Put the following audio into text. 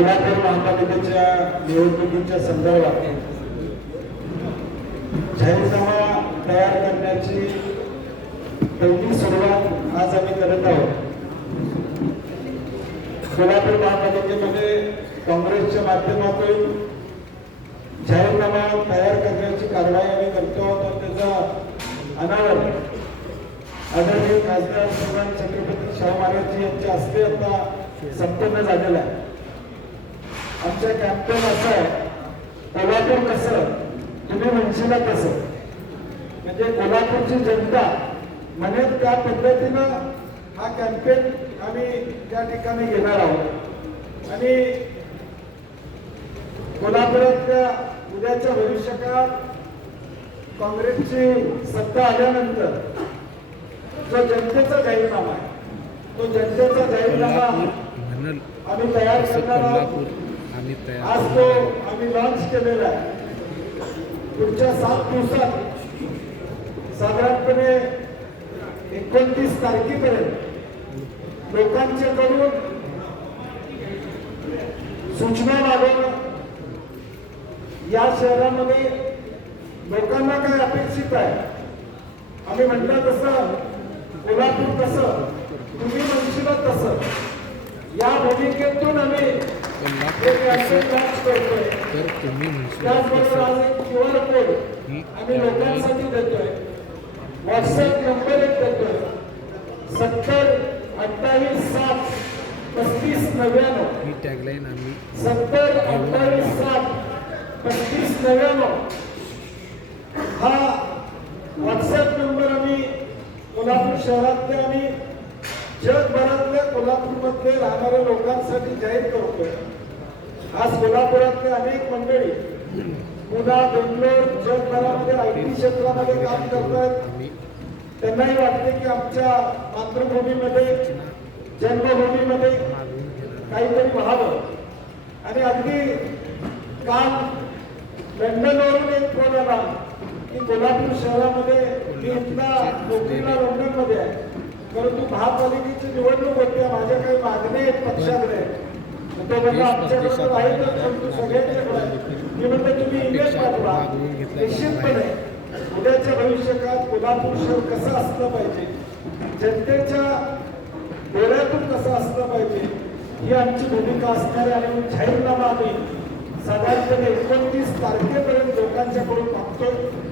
कोल्हापूर महापालिकेच्या निवडणुकीच्या संदर्भात जाहीरनामा तयार करण्याची पहिली सुरुवात आज आम्ही करत आहोत. कोल्हापूर महापालिकेमध्ये काँग्रेसच्या माध्यमातून जाहीरनामा तयार करण्याची कारवाई आम्ही करतो आहोत त्याचा अनावर आदरणीय खासदार श्रीमान छत्रपती शाहू महाराजजी यांच्या हस्ते आता संपन्न झालेला आहे. आमच्या कॅम्पेन असं आहे. कोल्हापूर कसं तुम्ही म्हणशीला तसं म्हणजे कोल्हापूरची जनता म्हणेल त्या पद्धतीनं हा कॅम्पेन आम्ही त्या ठिकाणी घेणार आहोत. आणि कोल्हापुरातल्या उद्याच्या भविष्यकाळात काँग्रेसची सत्ता आल्यानंतर जो जनतेचा जाहीरनामा आहे तो जनतेचा जाहीरनामा आम्ही तयार करणार आहोत. आम्ही तयार आज तो आम्ही लॉन्च केलेला आहे. पुढच्या सात दिवसात साधारणपणे एकोणतीस तारखेपर्यंत लोकांच्याकडून सूचना मागवणं या शहरामध्ये लोकांना काय अपेक्षित आहे? आम्ही म्हटलं तसं कोल्हापूर तसं तुम्ही म्हणशील तसं. या भूमिकेतून आम्ही करतोय तर तुम्ही व्हॉट्सअप नंबर एक देतोय. सत्तर अठ्ठावीस सात पस्तीस नव्याण्णव. ही टॅगलाईन आम्ही सत्तर अठ्ठावीस सात पस्तीस नव्याण्णव. हा व्हॉट्सअप नंबर आम्ही कोल्हापूर शहरातले आणि जगभरातल्या कोल्हापूरमध्ये राहणाऱ्या लोकांसाठी जाहीर करतोय. आज कोल्हापुरातले अनेक मंडळी पुन्हा बेंगलोर जगभरामध्ये आय टी क्षेत्रामध्ये काम करतात त्यांनाही वाटते की आमच्या मातृभूमीमध्ये जन्मभूमीमध्ये काहीतरी व्हावं. आणि अगदी काम लंडनवरून एक फोन आला की कोल्हापूर शहरामध्ये मी इथला नोकरीला लंडनमध्ये आहे. परंतु महापालिकेची निवडणूक होती माझ्या काही मागणी आहेत पक्षाकडे तो म्हणला आमच्याकडे तर आहेतच परंतु सगळ्यांच्याकडे आहे." मी म्हणलं तुम्ही ईमेल पाठवा निश्चितपणे उद्याच्या भविष्यकाळात कोल्हापूर शहर कसं असलं पाहिजे? जनतेच्या डोळ्यातून कसं असलं पाहिजे? ही आमची भूमिका असणार आहे आणि जाहीरनामा आम्ही साधारणपणे एकोणतीस तारखेपर्यंत लोकांच्याकडून मागतोय.